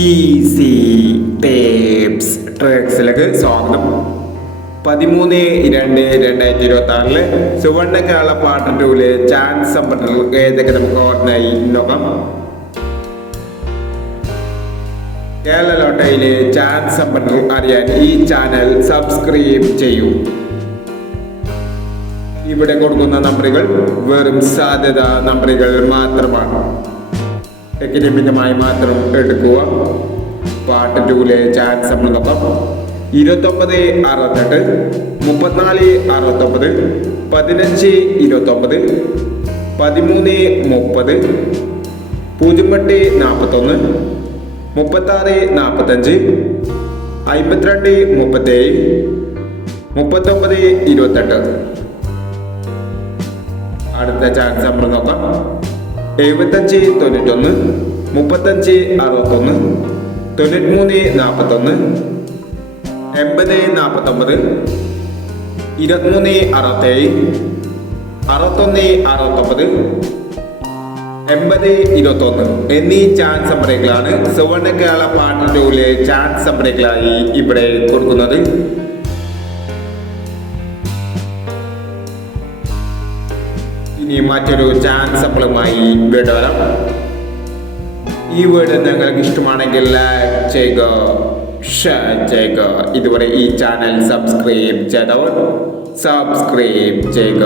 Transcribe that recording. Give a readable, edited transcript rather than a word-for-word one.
Easy tapes ട്രേക്സിലേക്ക് സ്വാഗതം. 13/2/2026 സുവർണ Kerala part 2 chance സമ്പത്തുകൾ ഏതൊക്കെ നമുക്ക് ഓർമ്മയായി നോക്കാം. കേരള ലോട്ടറിയിലെ ചാൻസ് സമ്പത്തുകൾ അറിയാൻ ഈ ചാനൽ സബ്സ്ക്രൈബ് ചെയ്യൂ. ഇവിടെ കൊടുക്കുന്ന നമ്പറുകൾ വെറും സാധ്യത നമ്പറുകൾ മാത്രമാണ്. ടെക്നിക്കമായി മാത്രം എടുക്കുക. പാർട്ട് 2 ചാൻസ് നമ്മൾ നോക്കാം. 29-68, 34-69, 15-29, 13-30, 08-41, 36-45, 52-37, 39-28. അടുത്ത ചാൻസ് നമ്മൾ നോക്കാം. 75-91, 35-61, 93-41, 80-49, 23-67, 61-69, 80-21 എന്നീ ചാൻസ് നമ്പറുകളാണ് സുവർണ കേരള പാർട്ട് 2 ചാൻസ് നമ്പറുകളായി ഇവിടെ കൊടുക്കുന്നത്. ഇനി മറ്റൊരു ചാൻസ് സമ്പിളുമായി വീണ്ടും വരാം. ഈ വീഡിയോ നിങ്ങൾക്ക് ഇഷ്ടമാണെങ്കിൽ ലൈക്ക് ചെയ്യുക, ഷെയർ ചെയ്യുക. ഇതുവരെ ഈ ചാനൽ സബ്സ്ക്രൈബ് ചെയ്തവർ സബ്സ്ക്രൈബ് ചെയ്യുക.